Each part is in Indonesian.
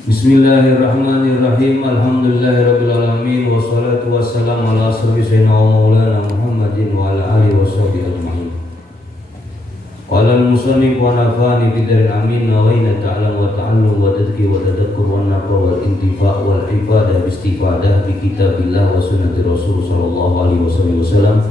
Bismillahirrahmanirrahim. Alhamdulillahirabbil alamin wassalatu wassalamu ala asrofis sayyidina wa maulana Muhammadin wa ala alihi washabbihi ajmain. Qala al-musannif wa nafa'ani bidarin amin wa ghayna ta'lam wa ta'allum wa tadhkir wa tadhakkur wa nafa wal intifa' wal ifadah bistifadah bi kitabillah wa sunnati rasul sallallahu alaihi wasallam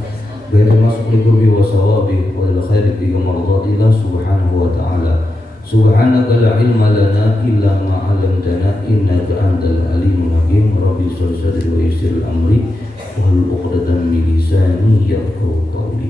biar masuk li qurbi wa sawabi wa ila khairi bi mardatillah subhanahu wa ta'ala. Subhanaka la ilma lana illa ma 'allamtana innaka antal alimul hakim. Rabbi shrah sadri wa yassir amri wahlul 'uqdatam min lisani yafqahu qawli.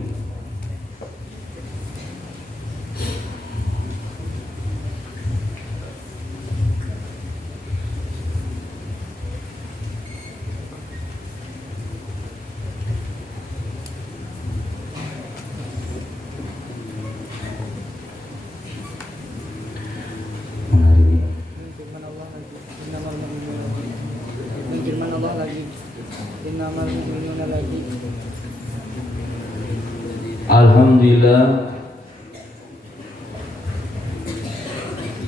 Alhamdulillah,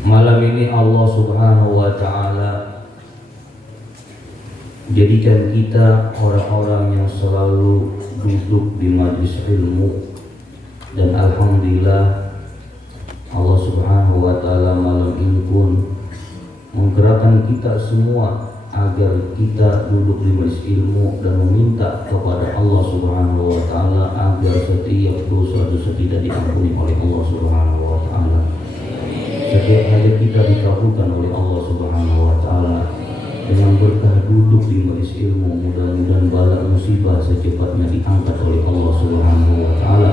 malam ini Allah subhanahu wa ta'ala jadikan kita orang-orang yang selalu duduk di majlis ilmu. Dan alhamdulillah Allah subhanahu wa ta'ala malam ini pun menggerakkan kita semua agar kita duduk di majlis ilmu dan meminta kepada Allah subhanahu wa ta'ala agar setiap dosa-dosa tidak diampuni oleh Allah subhanahu wa ta'ala. Setiap hajat kita dikabulkan oleh Allah subhanahu wa ta'ala. Dengan berkah duduk di majlis ilmu, mudah-mudahan bala musibah secepatnya diangkat oleh Allah subhanahu wa ta'ala.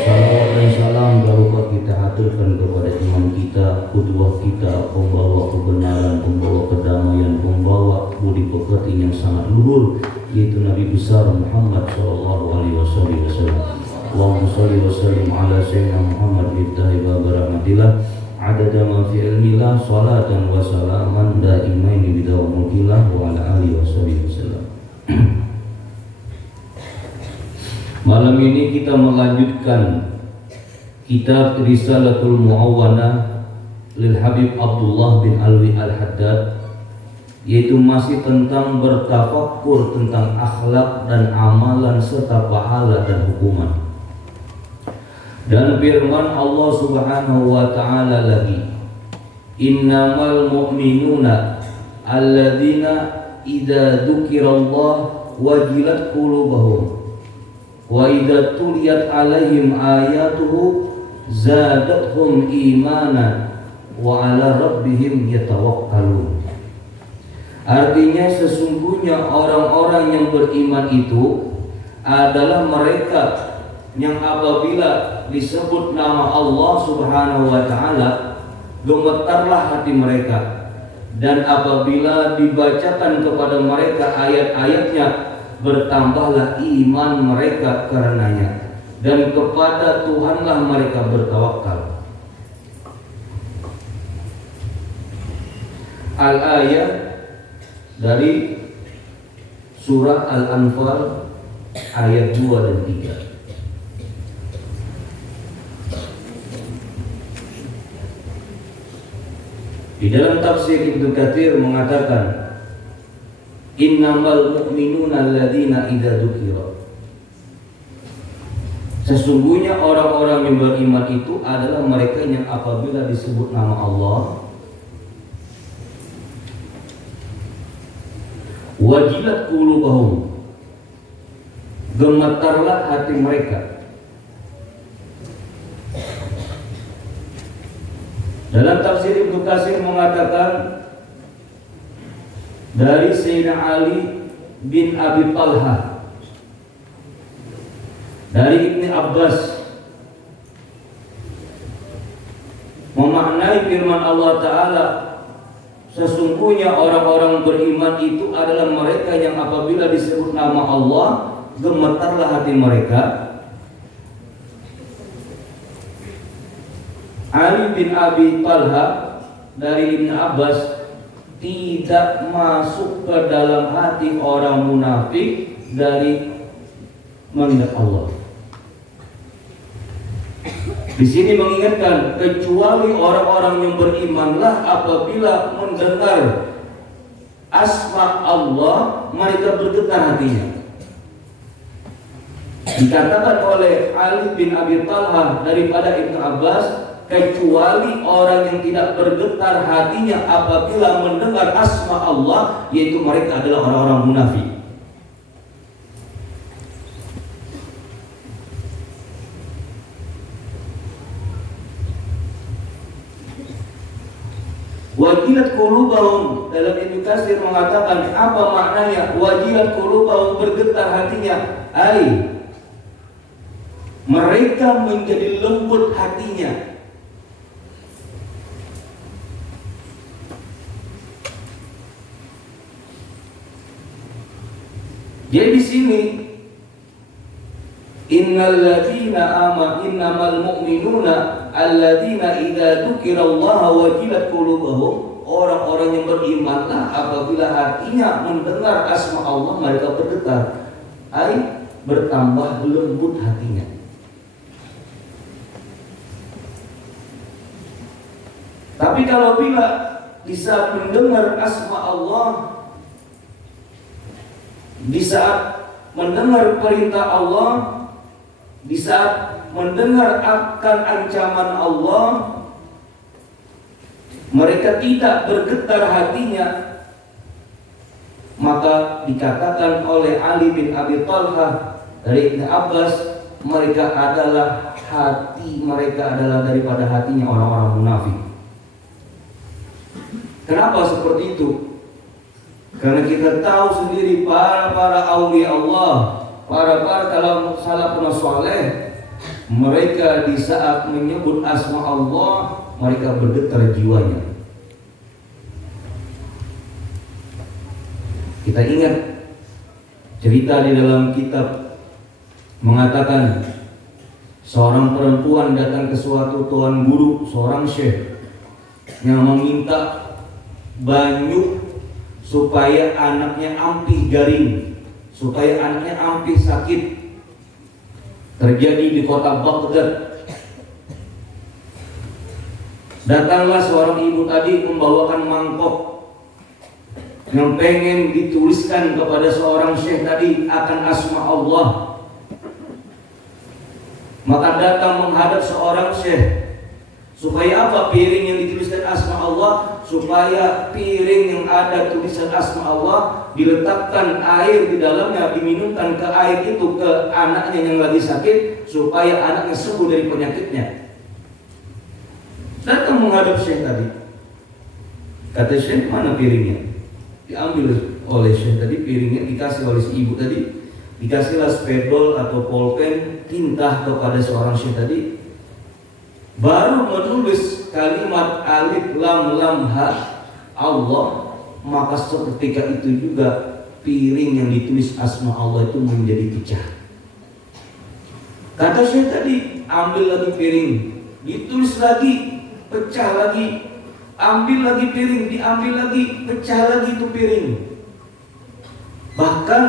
Salawat dan salam barokah kita haturkan kepada imam kita, qudwah kita, pembawa kebenaran, pembawa kedamaian, pembawa budi pekerti yang sangat luhur, yaitu Nabi besar Muhammad sallallahu alaihi wasallam. Allahumma shalli wa sallim ala sayyidina Muhammad miftahi bab rahmatillah adada ma fi ilmillah salatan wa salaman daimaini bidawam mulkillah wa ala alihi wasallam. Malam ini kita melanjutkan kitab Risalatul Mu'awwanah lil Habib Abdullah bin Alwi Al-Haddad, yaitu masih tentang bertafakkur tentang akhlak dan amalan serta pahala dan hukuman. Dan firman Allah subhanahu wa ta'ala lagi, innamal mu'minuna alladzina idza dzukirallah wajilat qulubuhum wa idza tuliyat alaihim ayatuhu zadatuhum imanan wa ala rabbihim yatawakkalun. Artinya sesungguhnya orang-orang yang beriman itu adalah mereka yang apabila disebut nama Allah subhanahu wa ta'ala gemetarlah hati mereka, dan apabila dibacakan kepada mereka ayat-ayatnya bertambahlah iman mereka karenanya, dan kepada Tuhanlah mereka bertawakal. Al-ayat dari surah Al-Anfal ayat 2 dan 3. Di dalam tafsir Ibnu Katsir mengatakan, innamal mu'minuna alladzina idza dzukira. Sesungguhnya orang-orang yang beriman itu adalah mereka yang apabila disebut nama Allah wajilat qulubuhum, gemetarlah hati mereka. Dalam tafsir Ibnu Katsir mengatakan dari Sayyidina Ali bin Abi Talha, dari Ibnu Abbas, memaknai firman Allah Ta'ala, sesungguhnya orang-orang beriman itu adalah mereka yang apabila disebut nama Allah gemetarlah hati mereka. Ali bin Abi Talha dari Ibnu Abbas, tidak masuk ke dalam hati orang munafik dari mengingat Allah. Di sini mengingatkan kecuali orang-orang yang berimanlah apabila mendengar asma Allah mereka bergetar hatinya. Dikatakan oleh Ali bin Abi Thalhah daripada Ibnu Abbas, kecuali orang yang tidak bergetar hatinya apabila mendengar asma Allah, yaitu mereka adalah orang-orang munafik. Wajilat qulubahum, dalam Ibnu Katsir mengatakan apa maknanya wajilat qulubahum, bergetar hatinya, mereka menjadi lembut hatinya. Jadi di sini innamal mu'minuna alladzina idza dzukirallaha wajilat qulubuhum, orang-orang yang berimanlah apabila hatinya mendengar asma Allah mereka bergetar, bertambah lembut hatinya. Tapi kalau bila di saat mendengar asma Allah, di saat mendengar perintah Allah, di saat mendengar akan ancaman Allah, mereka tidak bergetar hatinya, maka dikatakan oleh Ali bin Abi Thalhah dari Ibnu Abbas, mereka adalah hati mereka adalah daripada hatinya orang-orang munafik. Kenapa seperti itu? Karena kita tahu sendiri para aulia Allah, para kalau salafun saleh, mereka di saat menyebut asma Allah mereka bergetar jiwanya. Kita ingat cerita di dalam kitab mengatakan seorang perempuan datang ke suatu tuan guru, seorang syekh yang meminta banyu supaya anaknya ampih garing, supaya anaknya ampih sakit. Terjadi di kota Baghdad. Datanglah seorang ibu tadi membawakan mangkok yang pengen dituliskan kepada seorang syekh tadi akan asma Allah. Maka datang menghadap seorang syekh. Supaya apa? Piring yang dituliskan asma Allah, supaya piring yang ada tulisan asma Allah diletakkan air di dalamnya, diminumkan ke air itu ke anaknya yang lagi sakit, supaya anaknya sembuh dari penyakitnya. Datang menghadap syekh tadi. Kata syekh, mana piringnya? Diambil oleh syekh tadi piringnya, dikasih oleh si ibu tadi. Dikasihlah spidol atau pulpen, tinta kepada seorang syekh tadi. Baru menulis kalimat alif lam lam ha Allah, maka seketika itu juga piring yang ditulis asma Allah itu menjadi pecah. Kata syekh tadi, ambil lagi piring, ditulis lagi, pecah lagi, ambil lagi piring, diambil lagi, pecah lagi itu piring. Bahkan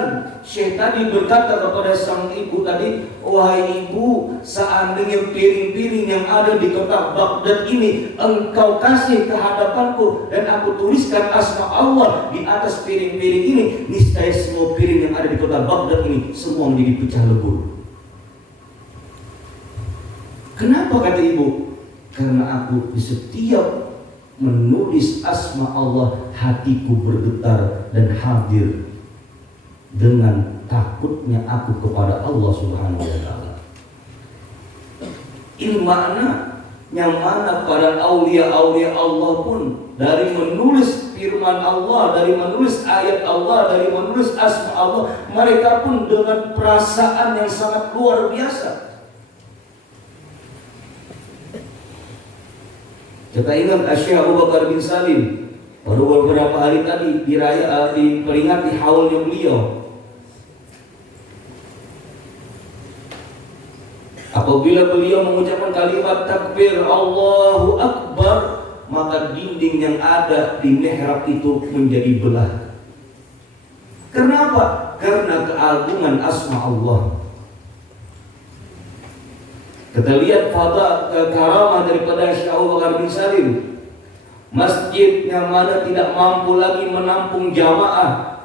syekh tadi berkata kepada sang ibu tadi, wahai ibu, seandainya piring-piring yang ada di kota Baghdad ini engkau kasih ke hadapanku dan aku tuliskan asma Allah di atas piring-piring ini, niscaya semua piring yang ada di kota Baghdad ini semua menjadi pecah lebur. Kenapa, kata ibu? Karena aku di setiap menulis asma Allah hatiku bergetar dan hadir dengan takutnya aku kepada Allah Subhanahu wa taala. Ini makna yang mana para aulia-aulia Allah pun dari menulis firman Allah, dari menulis ayat Allah, dari menulis asma Allah, mereka pun dengan perasaan yang sangat luar biasa. Kita ingat Syekh Abu Bakar bin Salim baru beberapa hari tadi diperingati haulnya beliau. Apabila beliau mengucapkan kalimat takbir Allahu Akbar, maka dinding yang ada di mihrab itu menjadi belah. Kenapa? Karena keagungan asma Allah. Kita lihat karamah daripada Syekh Abu Bakar bin Salim. Masjid yang mana tidak mampu lagi menampung jamaah.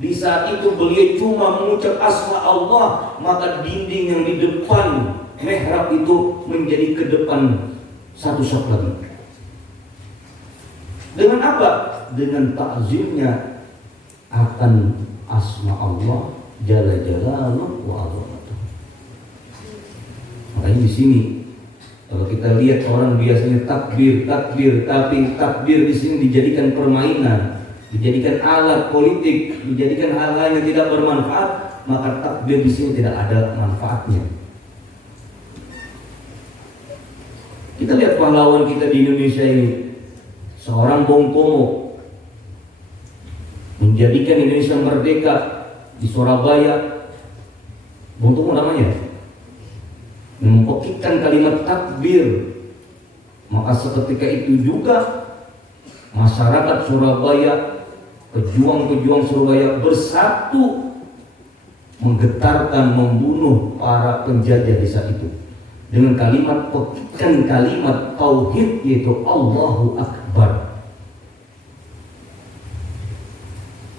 Di saat itu beliau cuma mengucap asma Allah, maka dinding yang di depan mihrab itu menjadi ke depan satu saf lagi. Dengan apa? Dengan takzimnya akan asma Allah Jalla Jalaluhu wa azamatuh. Makanya di sini kalau kita lihat orang biasanya takbir, tapi takbir di sini dijadikan permainan, dijadikan alat politik, dijadikan hal-hal yang tidak bermanfaat, maka takbir di sini tidak ada manfaatnya. Kita lihat pahlawan kita di Indonesia ini, seorang Bung Tomo menjadikan Indonesia merdeka di Surabaya. Bung Tomo namanya, mempokitkan kalimat takbir. Maka seketika itu juga masyarakat Surabaya, pejuang-pejuang Surabaya bersatu menggetarkan, membunuh para penjajah di saat itu dengan kalimat, pokitkan kalimat tauhid, yaitu Allahu Akbar.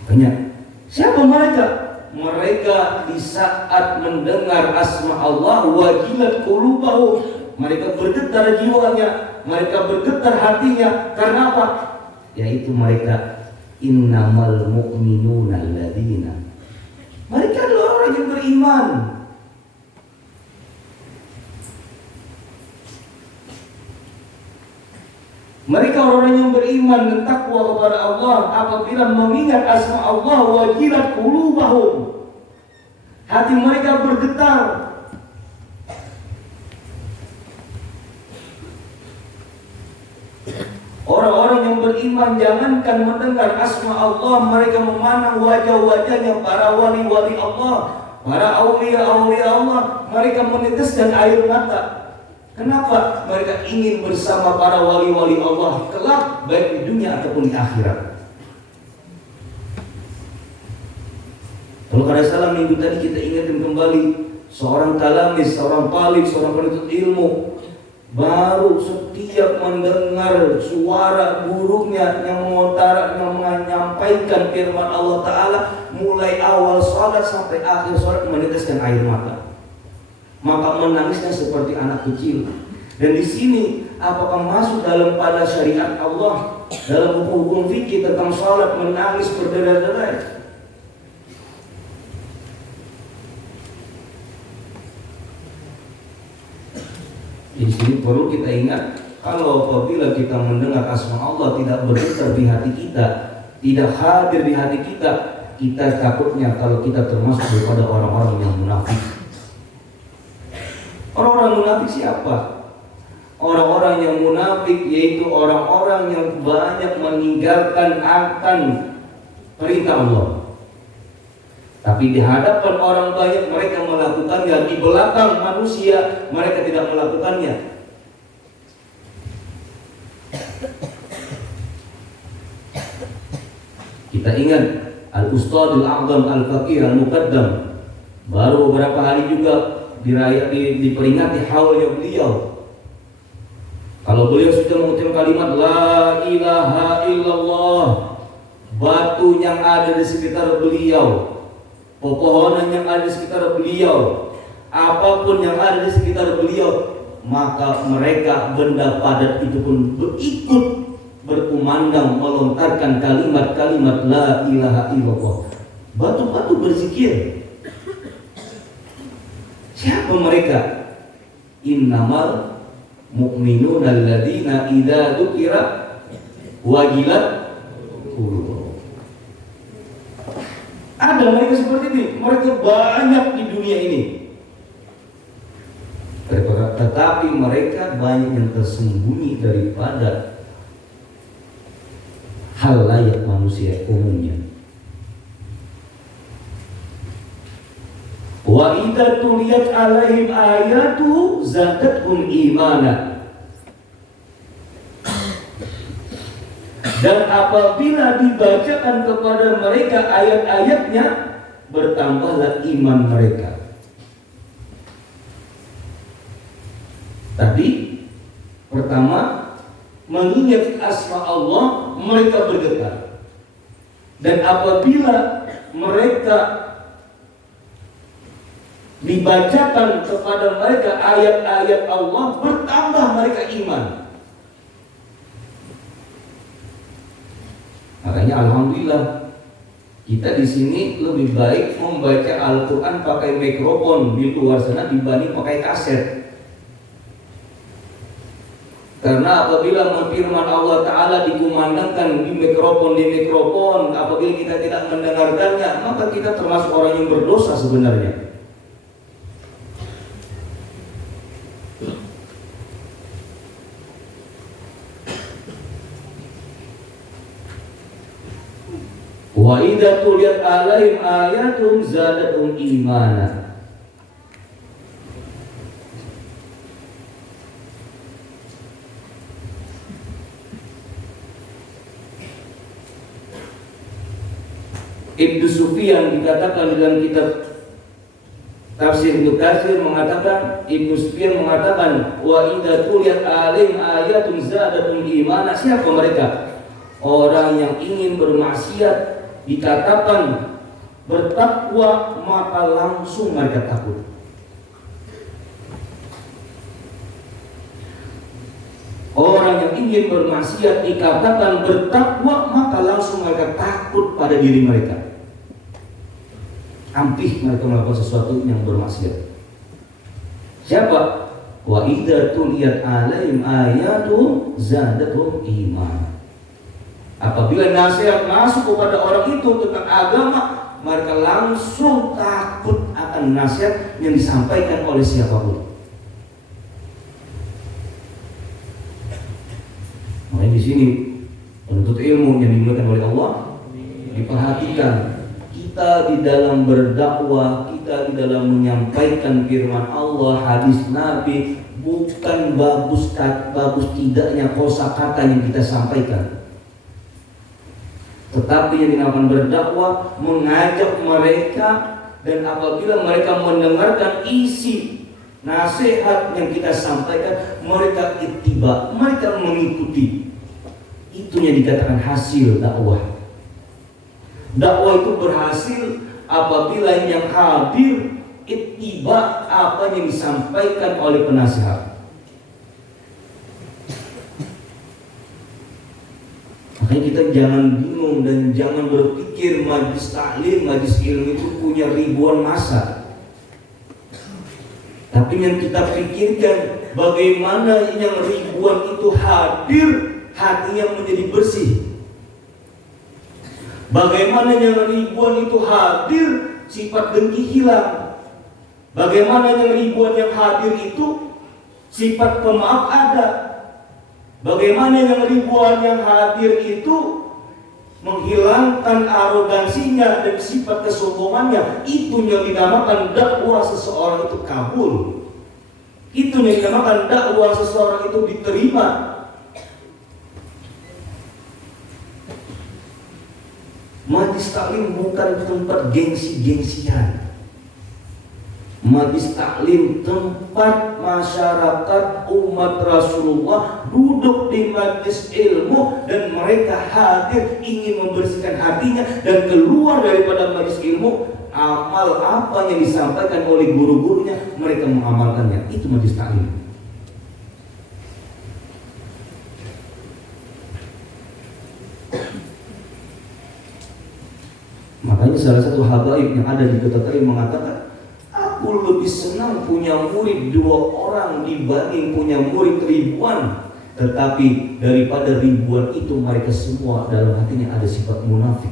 Makanya siapa mereka? Mereka di saat mendengar asma Allah wajilat qulubahum, mereka bergetar jiwanya, mereka bergetar hatinya. Karena apa? Yaitu mereka innamal mu'minuna alladzina, mereka adalah orang yang beriman. Mereka orang yang beriman dan takwa kepada Allah. Apabila mengingat asma Allah wajilat qulubahum, hati mereka bergetar. Orang-orang yang beriman jangankan mendengar asma Allah, mereka memandang wajah-wajahnya para wali-wali Allah, para aulia-aulia Allah, mereka meneteskan air mata. Kenapa? Mereka ingin bersama para wali-wali Allah kelak, baik di dunia ataupun di akhirat. Kalau kada salah minggu tadi kita ingatkan kembali seorang talamis, seorang talib, seorang penuntut ilmu, baru setiap mendengar suara gurunya yang mengutara, yang menyampaikan firman Allah Ta'ala, mulai awal sholat sampai akhir sholat meneteskan air mata. Maka menangisnya seperti anak kecil. Dan di sini apakah masuk dalam pada syariat Allah, dalam hukum fikih tentang sholat menangis berderai-derai? Di sini perlu kita ingat, kalau apabila kita mendengar asma Allah tidak bergetar di hati kita, tidak hadir di hati kita, kita takutnya kalau kita termasuk daripada orang-orang yang munafik. Orang-orang munafik siapa? Orang-orang yang munafik yaitu orang-orang yang banyak meninggalkan akan perintah Allah, tapi di hadapan orang banyak mereka melakukannya, di belakang manusia mereka tidak melakukannya. Kita ingat Al-Ustadzul A'zam Al-Faqih Al-Muqaddam, baru beberapa hari juga diperingati haulnya beliau. Kalau beliau sudah mengucapkan kalimat La ilaha illallah, batu yang ada di sekitar beliau, pepohonan yang ada di sekitar beliau, apapun yang ada di sekitar beliau, maka mereka benda padat itu pun ikut berkumandang melontarkan kalimat-kalimat La ilaha illallah. Batu-batu berzikir. Siapa mereka? Innamal mu'minuna alladzina idza dzukira wajilat qulubuhum. Ada mereka seperti ini, mereka banyak di dunia ini. Tetapi mereka banyak yang tersembunyi daripada hal layak manusia umumnya. Wa idza tuliyat alaihim ayatu zadatuhum imana. Dan apabila dibacakan kepada mereka ayat-ayatnya, bertambahlah iman mereka. Tadi pertama, mengingat asma Allah mereka bergetar. Dan apabila mereka dibacakan kepada mereka ayat-ayat Allah, bertambah mereka iman. Makanya alhamdulillah kita di sini lebih baik membaca Al-Quran pakai mikrofon di luar sana dibanding pakai kaset. Karena apabila firman Allah Ta'ala dikumandangkan di mikrofon, apabila kita tidak mendengarkannya, maka kita termasuk orang yang berdosa sebenarnya. Wa idza tuliyat alaihim ayatun zadatum imana. Ibnu Sufyan dikatakan dalam kitab Tafsir Ibnu Katsir mengatakan, Ibnu Sufyan mengatakan, wa idza tuliyat alaihim ayatun zadatum imana. Siapa mereka? Orang yang ingin bermaksiat dikatakan bertakwa, maka langsung mereka takut. Orang yang ingin bermaksiat dikatakan bertakwa, maka langsung mereka takut pada diri mereka. Ampih mereka melakukan sesuatu yang bermaksiat. Siapa? Wa idza tuliyat alaihim ayatu zadatum iman. Apabila nasihat masuk kepada orang itu tentang agama, mereka langsung takut akan nasihat yang disampaikan oleh siapapun. Makanya di sini penuntut ilmu yang dimuliakan oleh Allah, diperhatikan kita di dalam berdakwah, kita di dalam menyampaikan firman Allah, hadis Nabi, bukan bagus tidaknya kosakata yang kita sampaikan, tetapi yang dinamakan berdakwah, mengajak mereka, dan apabila mereka mendengarkan isi nasihat yang kita sampaikan, mereka ittiba, mereka mengikuti. Itu yang dikatakan hasil dakwah. Dakwah itu berhasil apabila yang hadir ittiba apa yang disampaikan oleh penasihat. Makanya kita jangan bingung dan jangan berpikir majlis taklim, majlis ilmu itu punya ribuan masa. Tapi yang kita pikirkan bagaimana yang ribuan itu hadir, hatinya menjadi bersih. Bagaimana yang ribuan itu hadir, sifat dengki hilang. Bagaimana yang ribuan yang hadir itu, sifat pemaaf ada. Bagaimana yang ribuan yang hadir itu menghilangkan arogansinya dan sifat kesombongannya. Itu yang dinamakan dakwah seseorang itu kabul. Itu yang dinamakan dakwah seseorang itu diterima. Majlis taklim bukan tempat gengsi-gengsian. Majlis taklim tempat masyarakat umat Rasulullah duduk di majlis ilmu dan mereka hadir ingin membersihkan hatinya dan keluar daripada majlis ilmu, amal apa yang disampaikan oleh guru-gurunya mereka mengamalkannya. Itu majlis taklim. Makanya salah satu habaib yang ada di Kota Tarim mengatakan, aku lebih senang punya murid 2 orang dibanding punya murid ribuan. Tetapi daripada ribuan itu mereka semua dalam hatinya ada sifat munafik.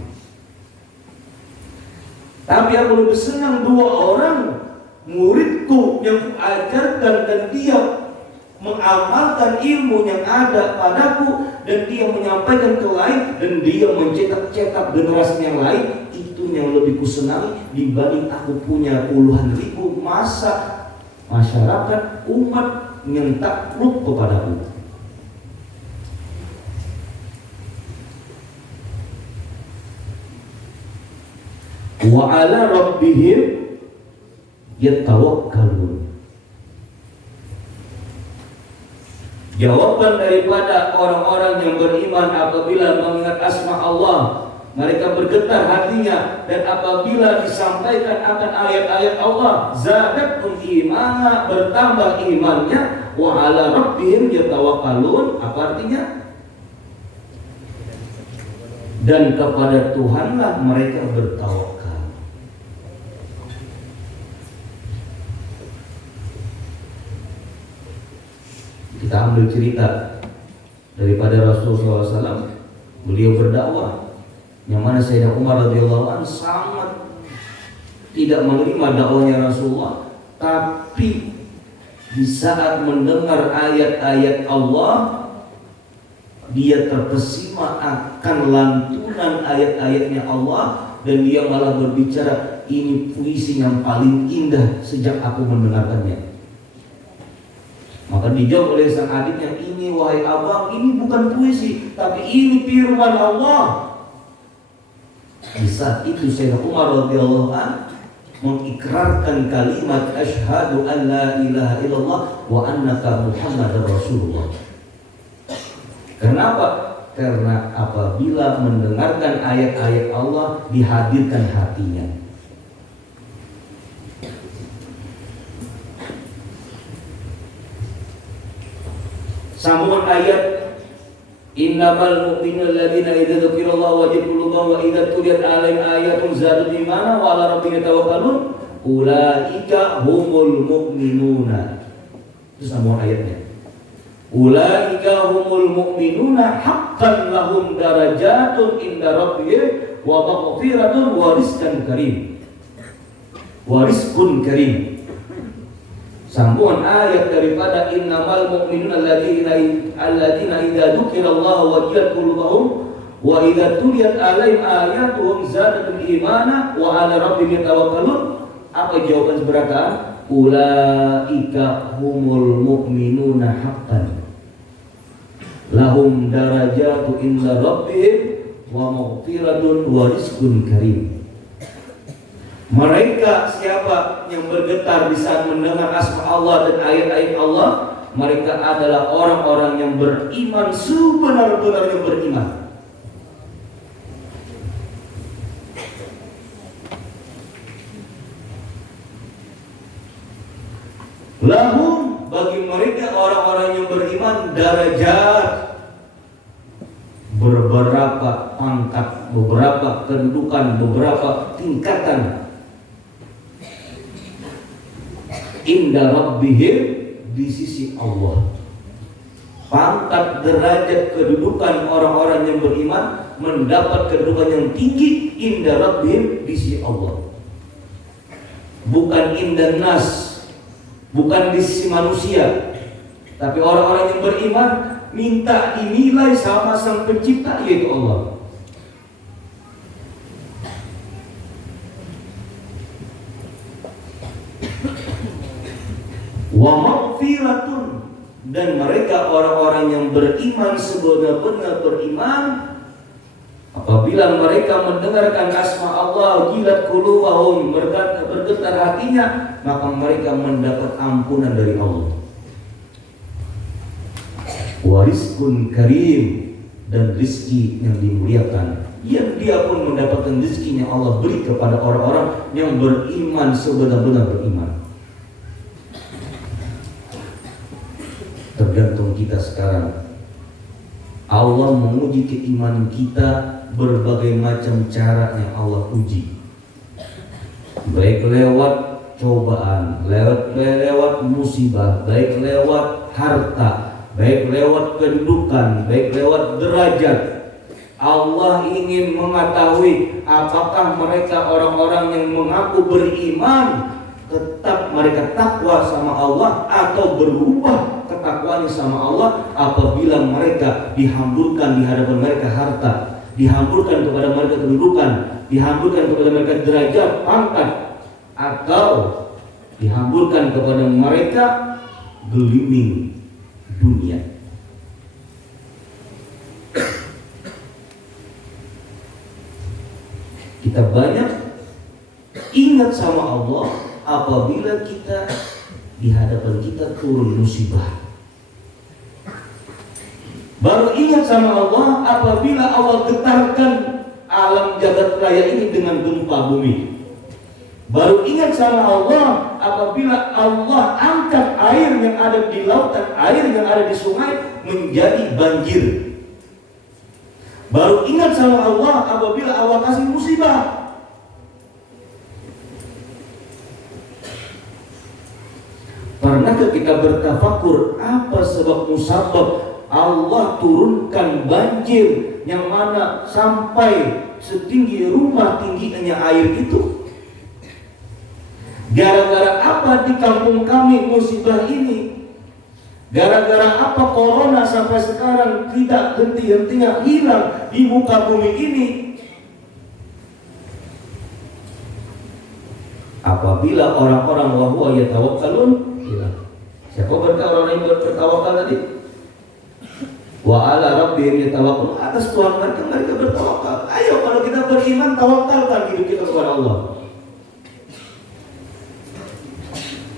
Tapi aku lebih senang 2 orang muridku yang kuajarkan dan dia mengamalkan ilmu yang ada padaku dan dia menyampaikan ke lain dan dia mencetak generasi yang lain. Itu yang lebih kusenangi dibanding aku punya puluhan ribu masa masyarakat umat yang takluk kepadaku. Wa ala rabbihim yatawakkalun. Jawaban daripada orang-orang yang beriman apabila mengingat asma Allah, mereka bergetar hatinya, dan apabila disampaikan akan ayat-ayat Allah, zadatum imana, bertambah imannya, wa ala rabbihim yatawakkalun. Apa artinya? Dan kepada Tuhanlah mereka bertawakal. Kita ambil cerita daripada Rasulullah SAW. Beliau berdakwah, yang mana Sayyidina Umar radhiyallahu anhu sangat tidak menerima dakwahnya Rasulullah, tapi di saat mendengar ayat-ayat Allah, dia terkesima akan lantunan ayat-ayatnya Allah, dan dia malah berbicara, ini puisi yang paling indah sejak aku mendengarkannya. Maka dijawab oleh sang adiknya, ini wahai abang, ini bukan puisi, tapi ini firman Allah. Di saat itu Sayyidina Umar radhiyallahu anhu mengikrarkan kalimat asyhadu an la ilaha illallah wa annaka Muhammadar Rasulullah. Kenapa? Karena apabila mendengarkan ayat-ayat Allah, dihadirkan hatinya. Sambungan ayat, innamal mu'minuna alladziina idza dzukirallahu wajilat qulubuhum wa idza tuliyat 'alaihim ayatun zadathum imanan wa 'ala rabbihim yatawakkalun ulaika humul mu'minuna. Itu sambungan ayatnya. Ulaika humul mu'minuna haqqan lahum darajatun inda rabbihim wa maghfiratun wa rizqun karim. Wa rizqun karim. Sambungan ayat daripada innamal mu'minuna alladziina idza dzukirallahu wajilat qulubuhum wa idza tuliyat 'alaihim ayatuhum zadathum imana wa 'ala rabbihim yatawakkalun. Apa jawaban seberataan? Ulaika humul mu'minuna haqqan lahum darajatu inda rabbihim wa maghfiratun wa rizqun karim. Mereka siapa yang bergetar di saat mendengar asma Allah dan ayat-ayat Allah? Mereka adalah orang-orang yang beriman, sebenar-benarnya beriman. Lahum, bagi mereka orang-orang yang beriman, darajat, beberapa pangkat, beberapa kedudukan, beberapa tingkatan inda rabbihim, di sisi Allah. Pangkat, derajat, kedudukan orang-orang yang beriman mendapat kedudukan yang tinggi inda rabbihim, di sisi Allah. Bukan inda nas, bukan di sisi manusia, tapi orang-orang yang beriman minta dinilai sama sang pencipta, yaitu Allah. Wa maghfiratun, dan mereka orang-orang yang beriman, sebenar-benar beriman, apabila mereka mendengarkan asma Allah, jilat qulubuhum, bergetar hatinya, maka mereka mendapat ampunan dari Allah. Wa rizqun karim, dan rizki yang dimuliakan, yang dia pun mendapatkan rizkinya Allah beri kepada orang-orang yang beriman, sebenar-benar beriman. Tergantung kita sekarang. Allah menguji keimanan kita berbagai macam caranya Allah uji. Baik lewat cobaan, lewat musibah, baik lewat harta, baik lewat kedudukan, baik lewat derajat. Allah ingin mengetahui apakah mereka orang-orang yang mengaku beriman tetap mereka takwa sama Allah, atau berubah ketakwaan sama Allah apabila mereka dihamburkan di hadapan mereka harta, dihamburkan kepada mereka kedudukan, dihamburkan kepada mereka derajat, pangkat, atau dihamburkan kepada mereka geliming dunia. Kita banyak ingat sama Allah apabila kita di hadapan kita turun musibah. sama Allah apabila Allah getarkan alam jagat raya ini dengan gempa bumi. Baru ingat sama Allah apabila Allah angkat air yang ada di lautan, air yang ada di sungai menjadi banjir. Baru ingat sama Allah apabila Allah kasih musibah. Pernahkah kita bertafakur apa sebab musabab Allah turunkan banjir yang mana sampai setinggi rumah tingginya air itu? Gara-gara apa di kampung kami musibah ini? Gara-gara apa corona sampai sekarang tidak henti-hentinya hilang di muka bumi ini? Apabila orang-orang wa huwa yatawakkalun, siapa berkata orang yang bertawakal tadi? Wa ala rabbihim yatawakkalun, atas Tuhan mereka bertawakal. Ayo kalau kita beriman, tawakalkan hidup kita kepada Allah.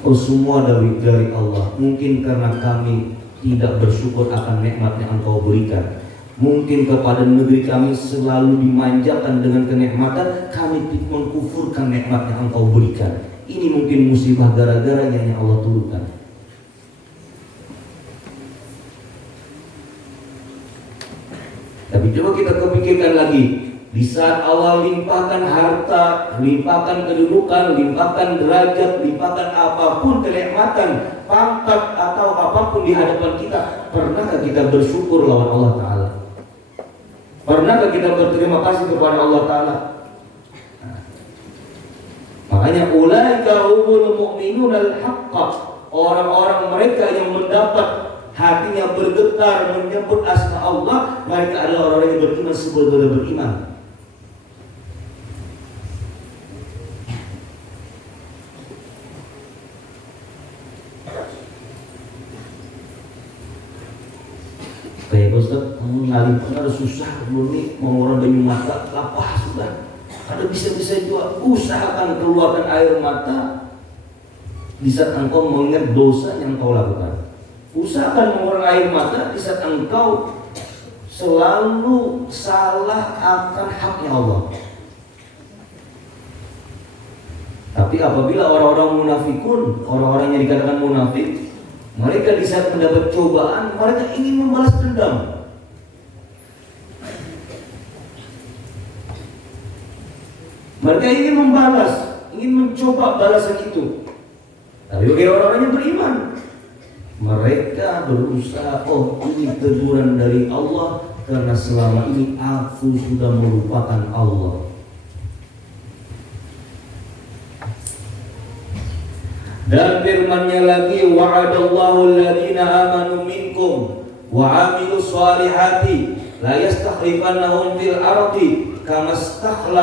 Oh, semua dari Allah. Mungkin karena kami tidak bersyukur akan nikmat yang Engkau berikan. Mungkin kepada negeri kami selalu dimanjakan dengan kenikmatan, kami mengkufurkan nikmat yang Engkau berikan. Ini mungkin musibah gara-garanya yang Allah turunkan. Tapi coba kita kepikirkan lagi. Di saat Allah limpahkan harta, limpahkan kedudukan, limpahkan derajat, limpahkan apapun kenikmatan, pangkat atau apapun di hadapan kita, pernahkah kita bersyukur lawan Allah Ta'ala? Pernahkah kita berterima kasih kepada Allah Ta'ala? Makanya ulaika humul mu'minun al-haqqa, orang-orang mereka yang mendapat hatinya bergetar menyebut asma Allah, mereka adalah orang yang beriman sebenar-benar beriman. Kayak Ustaz, ngalim benar susah belum nih, mau orang demi mata lapah sudah. Ada bisa-bisa juga usahakan keluarkan air mata di saat engkau mengingat dosa yang kau lakukan. Usahakan mengeluarkan air mata di saat engkau selalu salah akan haknya Allah. Tapi apabila orang-orang munafikun, orang-orang yang dikatakan munafik, mereka di saat mendapat cobaan, mereka ingin membalas dendam. Mereka ingin membalas, ingin mencoba balasan itu. Tapi bagi orang-orang yang beriman, mereka berusaha, oh ini teguran dari Allah karena selama ini aku sudah melupakan Allah. Dan firman-Nya lagi, wa'adallahu alladhina amanu minkum wa 'amilus solihati la yastakhlifannahum fil ardi kama